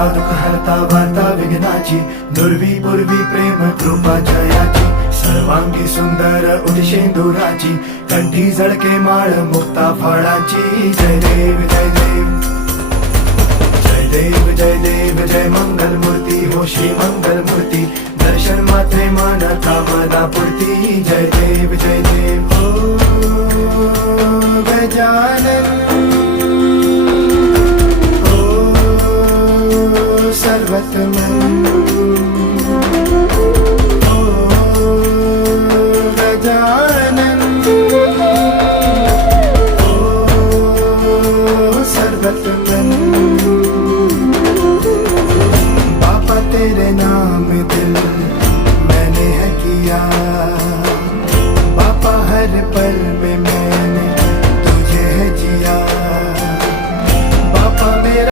हरता दुःख हरता वार्ता विघ्नाची, दुर्वी पूर्वी प्रेम कृपा जयाची, सर्वांगी सुंदर उदिशेंदुराची, कंठी झळके माळ मुक्ता फळाची. जय देव जय देव जय देव जय देव जय मंगल मूर्ती हो श्री मंगल मूर्ती, दर्शन मात्रे मन कामना पूर्ती. जय देव जय देव हो गजानन हो सर्वतमन